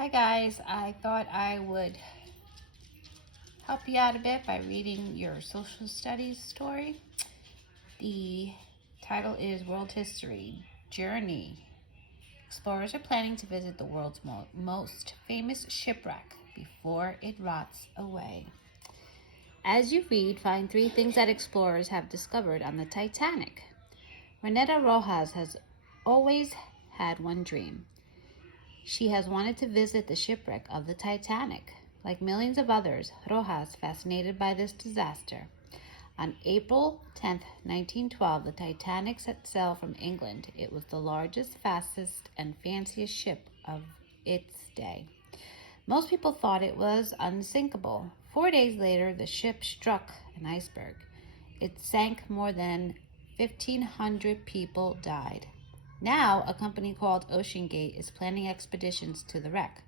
Hi guys, I thought I would help you out a bit by reading your social studies story. The title is World History Journey. Explorers are planning to visit the world's most famous shipwreck before it rots away. As you read, find 3 things that explorers have discovered on the Titanic. Renata Rojas has always had one dream. She has wanted to visit the shipwreck of the Titanic. Like millions of others, Rojas, fascinated by this disaster. On April 10, 1912, the Titanic set sail from England. It was the largest, fastest, and fanciest ship of its day. Most people thought it was unsinkable. 4 days later, the ship struck an iceberg. It sank. More than 1,500 people died. Now, a company called OceanGate is planning expeditions to the wreck.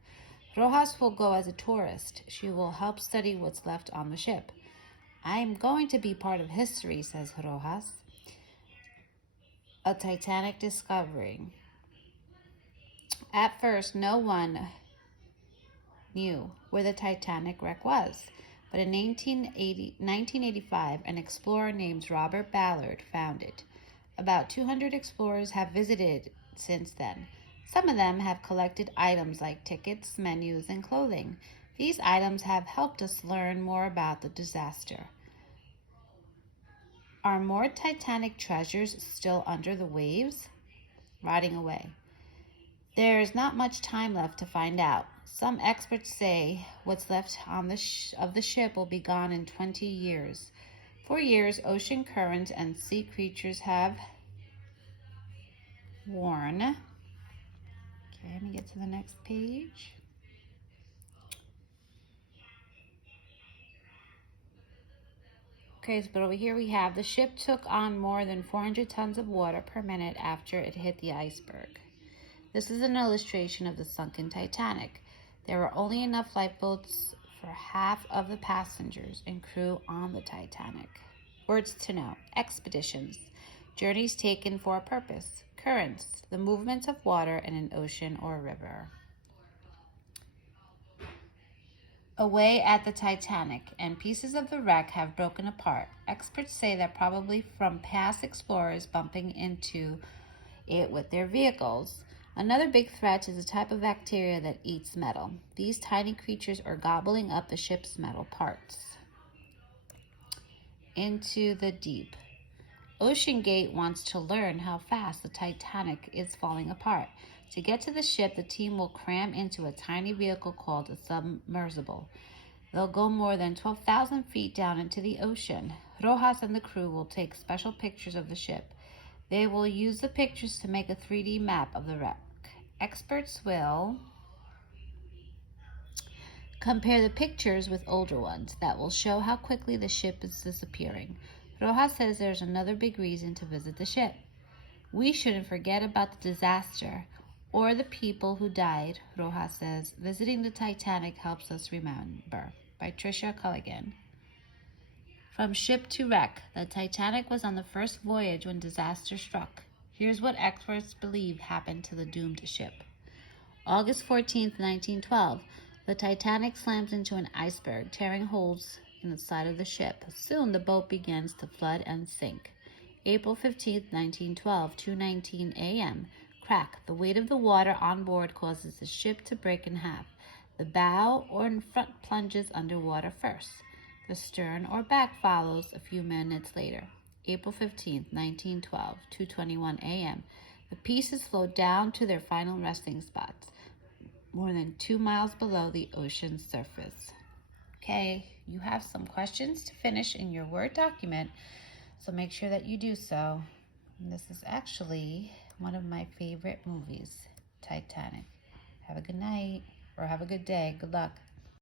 Rojas will go as a tourist. She will help study what's left on the ship. I'm going to be part of history, says Rojas. A Titanic discovery. At first, no one knew where the Titanic wreck was. But in 1985, an explorer named Robert Ballard found it. About 200 explorers have visited since then. Some of them have collected items like tickets, menus, and clothing. These items have helped us learn more about the disaster. Are more Titanic treasures still under the waves, rotting away? There's not much time left to find out. Some experts say what's left on of the ship will be gone in 20 years. For years, ocean currents and sea creatures have worn. Okay, let me get to the next page. Okay, but over here we have the ship took on more than 400 tons of water per minute after it hit the iceberg. This is an illustration of the sunken Titanic. There were only enough lifeboats for half of the passengers and crew on the Titanic. Words to know: expeditions, journeys taken for a purpose; currents, the movements of water in an ocean or a river. Away at the Titanic, and pieces of the wreck have broken apart. Experts say that probably from past explorers bumping into it with their vehicles. Another big threat is a type of bacteria that eats metal. These tiny creatures are gobbling up the ship's metal parts. Into the deep. OceanGate wants to learn how fast the Titanic is falling apart. To get to the ship, the team will cram into a tiny vehicle called a submersible. They'll go more than 12,000 feet down into the ocean. Rojas and the crew will take special pictures of the ship. They will use the pictures to make a 3D map of the wreck. Experts will compare the pictures with older ones that will show how quickly the ship is disappearing. Rojas says there's another big reason to visit the ship. We shouldn't forget about the disaster or the people who died, Rojas says. Visiting the Titanic helps us remember. By Tricia Culligan. From ship to wreck, the Titanic was on the first voyage when disaster struck. Here's what experts believe happened to the doomed ship. August 14, 1912, the Titanic slams into an iceberg, tearing holes in the side of the ship. Soon the boat begins to flood and sink. April 15, 1912, 2:19 a.m. Crack. The weight of the water on board causes the ship to break in half. The bow or front plunges underwater first. The stern or back follows a few minutes later. April 15, 1912, 2:21 a.m. The pieces float down to their final resting spots, more than 2 miles below the ocean's surface. Okay, you have some questions to finish in your Word document, so make sure that you do so. And this is actually one of my favorite movies, Titanic. Have a good night, or have a good day. Good luck.